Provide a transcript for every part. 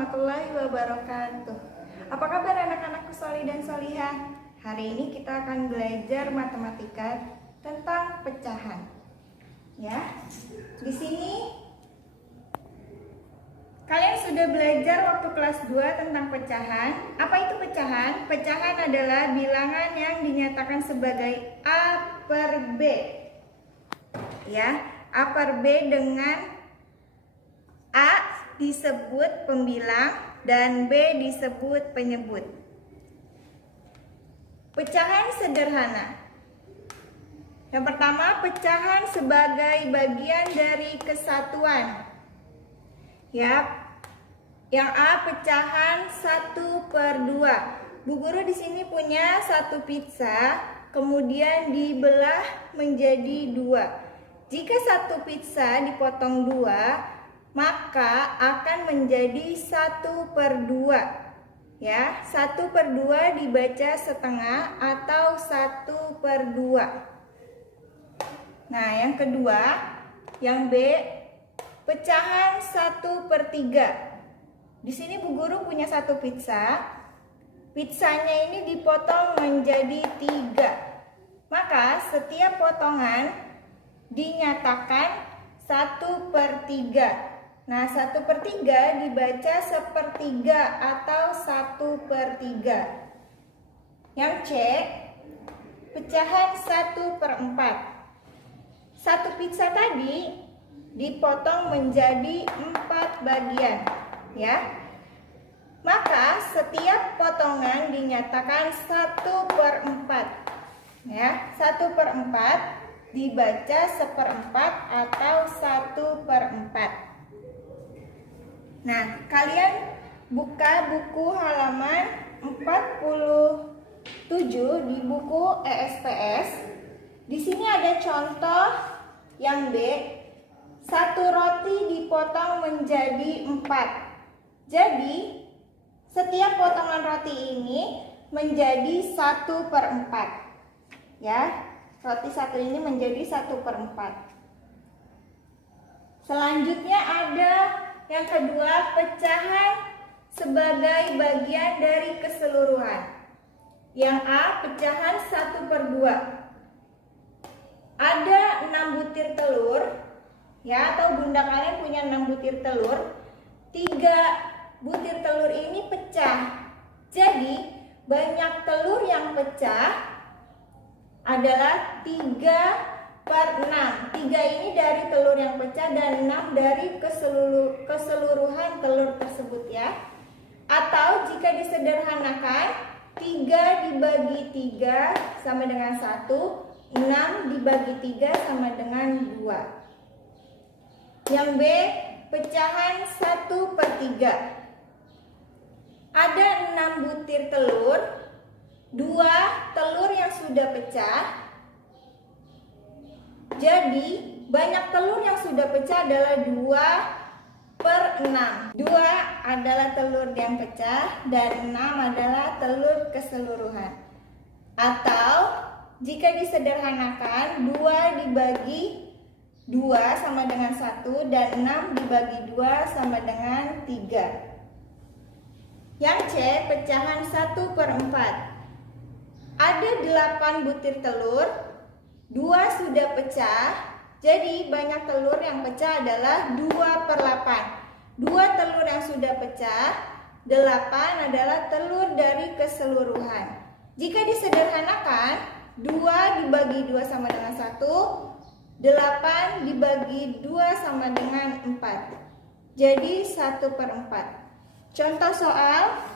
warahmatullahi wabarakatuh. Apa kabar anak-anakku solih dan solihah? Hari ini kita akan belajar matematika tentang pecahan. Ya, di sini kalian sudah belajar waktu kelas 2 tentang pecahan. Apa itu pecahan? Pecahan adalah bilangan yang dinyatakan sebagai A per B. Ya, A per B dengan A disebut pembilang dan B disebut penyebut. Pecahan sederhana. Yang pertama, pecahan sebagai bagian dari kesatuan. Ya, yang A pecahan 1/2. Bu Guru di sini punya satu pizza, kemudian dibelah menjadi 2. Jika satu pizza dipotong 2, maka akan menjadi 1/2. Ya, 1/2 dibaca setengah atau 1/2. Nah, yang kedua, yang B, pecahan 1/3. Di sini Bu Guru punya satu pizza. Pizzanya ini dipotong menjadi 3. Maka setiap potongan dinyatakan 1/3. Nah, 1/3 dibaca 1/3 atau 1/3. Yang C, pecahan 1/4. Satu pizza tadi dipotong menjadi 4 bagian, ya. Maka setiap potongan dinyatakan 1/4. Ya, 1/4 dibaca 1/4 atau 1/4. Nah, kalian buka buku halaman 47 di buku ESPS. Di sini ada contoh yang B. Satu roti dipotong menjadi 4. Jadi, setiap potongan roti ini menjadi 1/4. Ya, roti satu ini menjadi 1/4. Selanjutnya ada yang kedua, pecahan sebagai bagian dari keseluruhan. Yang A, pecahan 1/2. Ada 6 butir telur, ya, atau bunda kalian punya 6 butir telur. 3 butir telur ini pecah. Jadi, banyak telur yang pecah adalah 3/6. 3 ini dari telur yang pecah dan 6 dari keseluruhan telur tersebut, ya. Atau jika disederhanakan, 3 dibagi 3 sama dengan 1, 6 dibagi 3 sama dengan 2. Yang B, pecahan 1/3. Ada 6 butir telur, 2 telur yang sudah pecah. Jadi, banyak telur yang sudah pecah adalah 2/6. 2 adalah telur yang pecah dan 6 adalah telur keseluruhan. Atau, jika disederhanakan, 2 dibagi 2 sama dengan 1 dan 6 dibagi 2 sama dengan 3. Yang C, pecahan 1/4. Ada 8 butir telur, 2 sudah pecah, jadi banyak telur yang pecah adalah 2/8. 2 telur yang sudah pecah, 8 adalah telur dari keseluruhan. Jika disederhanakan, 2 dibagi 2 sama dengan 1, 8 dibagi 2 sama dengan 4. Jadi 1/4. Contoh soal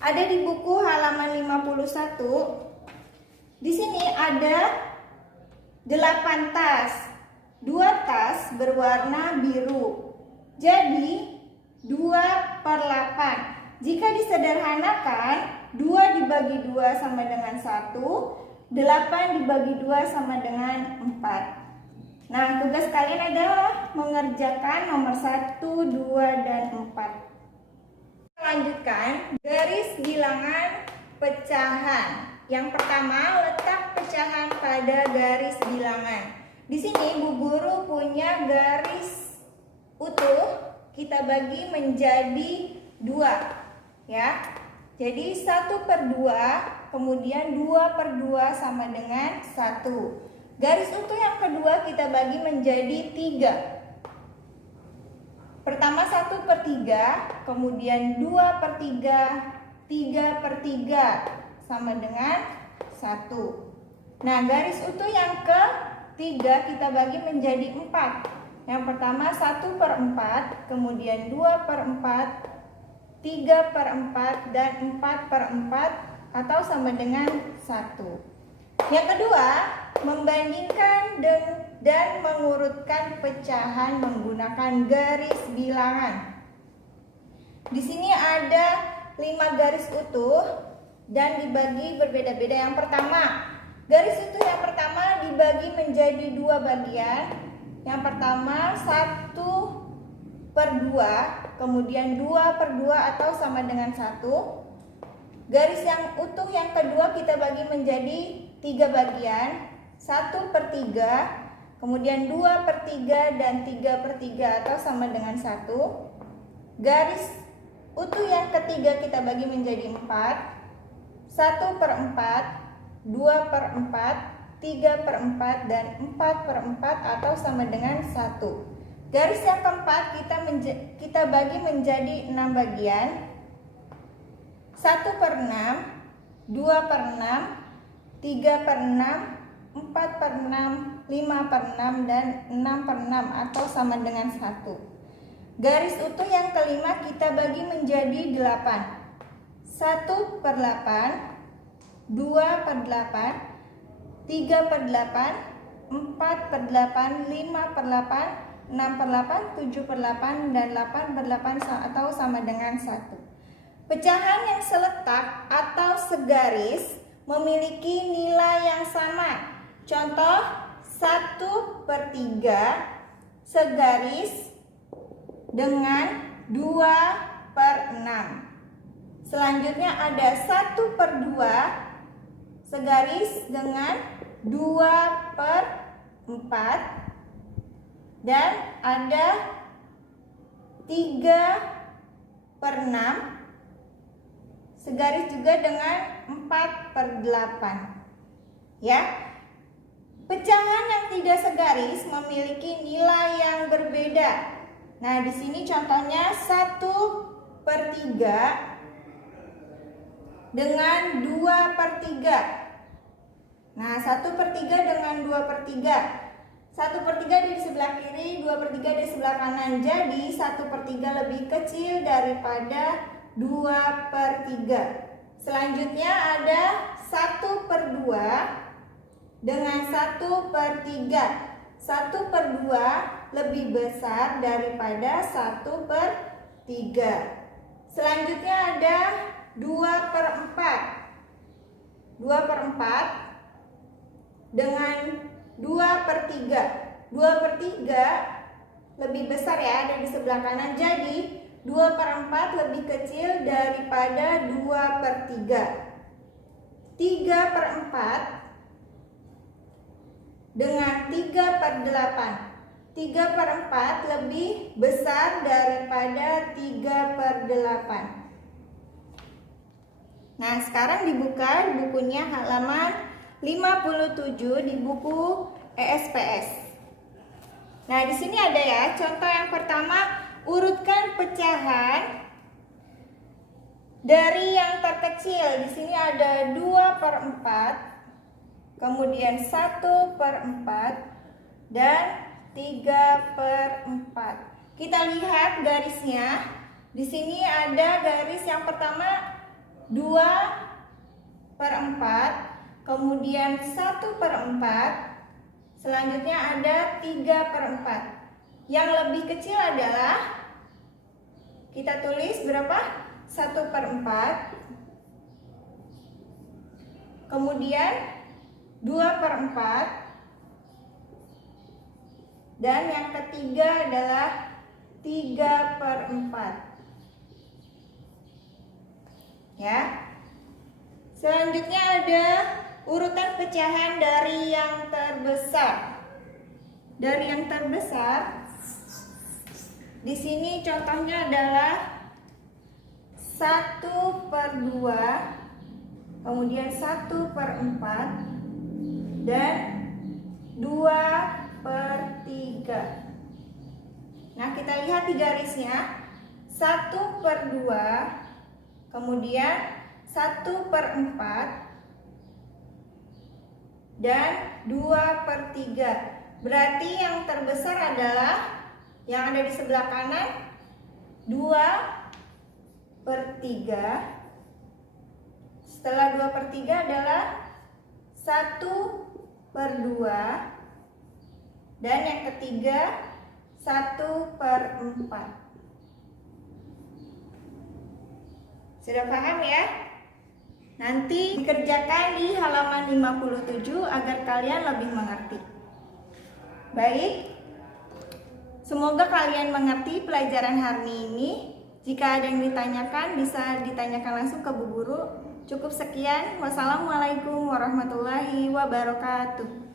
ada di buku halaman 51. Di sini ada 8 tas. 2 tas berwarna biru. Jadi 2/8. Jika disederhanakan, 2 dibagi 2 sama dengan 1, 8 dibagi 2 sama dengan 4. Nah, tugas kalian adalah mengerjakan nomor 1, 2, dan 4. Lanjutkan garis bilangan pecahan. Yang pertama, letak pecahan pada garis bilangan. Di sini Bu Guru punya garis utuh kita bagi menjadi 2 ya. Jadi 1/2, kemudian 2/2 sama dengan 1. Garis utuh yang kedua kita bagi menjadi 3. Pertama 1/3, kemudian 2/3, 3/3 sama dengan 1. Nah, garis utuh yang ketiga kita bagi menjadi 4. Yang pertama 1/4, kemudian 2/4, 3/4, dan 4/4 atau sama dengan 1. Yang kedua, membandingkan dan mengurutkan pecahan menggunakan garis bilangan. Di sini ada 5 garis utuh dan dibagi berbeda-beda. Yang pertama, garis utuh yang pertama dibagi menjadi 2 bagian. Yang pertama 1/2, kemudian 2/2 atau sama dengan 1. Garis yang utuh yang kedua kita bagi menjadi 3 bagian, 1/3, kemudian 2/3 dan 3/3 atau sama dengan 1. Garis utuh yang ketiga kita bagi menjadi 4, 1/4, 2/4, 3/4 dan 4/4 atau sama dengan 1. Garis yang keempat kita bagi menjadi 6 bagian, 1/6, 2/6, 3/6, 4/6, 5/6 dan 6/6 atau sama dengan 1. Garis utuh yang kelima kita bagi menjadi 8. 1/8, 2/8, 3/8, 4/8, 5/8, 6/8, 7/8 dan 8/8 atau sama dengan 1. Pecahan yang seletak atau segaris memiliki nilai yang sama. Contoh 1/3 segaris dengan 2/6. Selanjutnya ada 1/2 segaris dengan 2/4 dan ada 3/6 segaris juga dengan 4/8. Ya. Pecahan yang tidak segaris memiliki nilai yang berbeda. Nah, di sini contohnya 1/3 dengan 2/3. Nah, 1/3 dengan 2/3. 1/3 di sebelah kiri, 2/3 di sebelah kanan. Jadi 1/3 lebih kecil daripada 2/3. Selanjutnya ada 1/2 dengan 1/3. 1/2 lebih besar daripada 1/3. Selanjutnya ada 2/4. 2/4 dengan 2/3. 2/3 lebih besar ya, ada di sebelah kanan. Jadi 2/4 lebih kecil daripada 2/3. 3/4 dengan 3/8. 3/4 lebih besar daripada 3/8. Nah, sekarang dibuka bukunya halaman 57 di buku ESPS. Nah, di sini ada ya, contoh yang pertama, urutkan pecahan dari yang terkecil. Di sini ada 2/4, kemudian 1/4 dan 3/4. Kita lihat garisnya. Di sini ada garis yang pertama 2/4, kemudian 1/4, selanjutnya ada 3/4. Yang lebih kecil adalah, kita tulis berapa? 1/4, kemudian 2/4, dan yang ketiga adalah 3/4. Ya. Selanjutnya ada urutan pecahan dari yang terbesar. Dari yang terbesar Di sini contohnya adalah 1/2, kemudian 1/4, dan 2/3. Nah, kita lihat di garisnya, 1/2, kemudian 1/4, dan 2/3. Berarti yang terbesar adalah yang ada di sebelah kanan, 2/3. Setelah 2/3 adalah 1/2, dan yang ketiga 1/4. Sudah paham ya? Nanti dikerjakan di halaman 57 agar kalian lebih mengerti. Baik, semoga kalian mengerti pelajaran hari ini. Jika ada yang ditanyakan, bisa ditanyakan langsung ke Bu Guru. Cukup sekian. Wassalamualaikum warahmatullahi wabarakatuh.